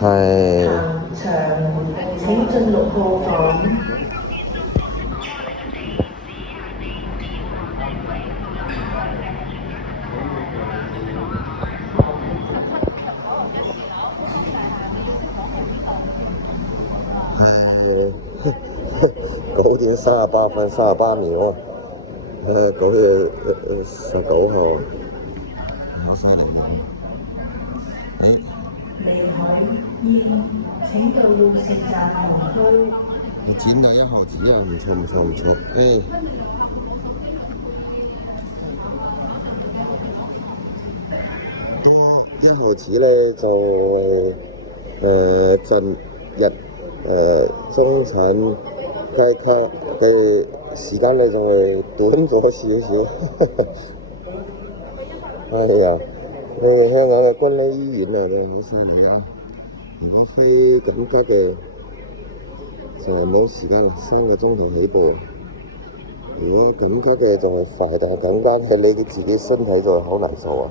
係請進6號房。係9點38分38秒啊！9月19號，好犀利啊！離海2，請到護士站同區。你剪到1號紙啊！唔錯。多1號紙咧就近日中產階級嘅時間咧就係短咗少少。哎呀，你哋香港嘅軍醫醫院啊，真係好犀利啊！如果非緊急嘅就係冇時間啦，3個鐘頭起步。如果緊急嘅就係快，但係緊急嘅你自己身體就好難受啊！